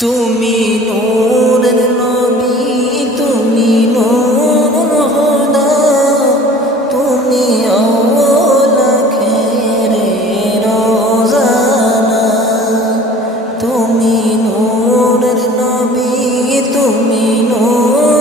তুমি নূরের নবী, তুমি নূরুল হুদা, তুমি আওলা খেরে রোজানা। তুমি নূরের নবী, তুমি নূর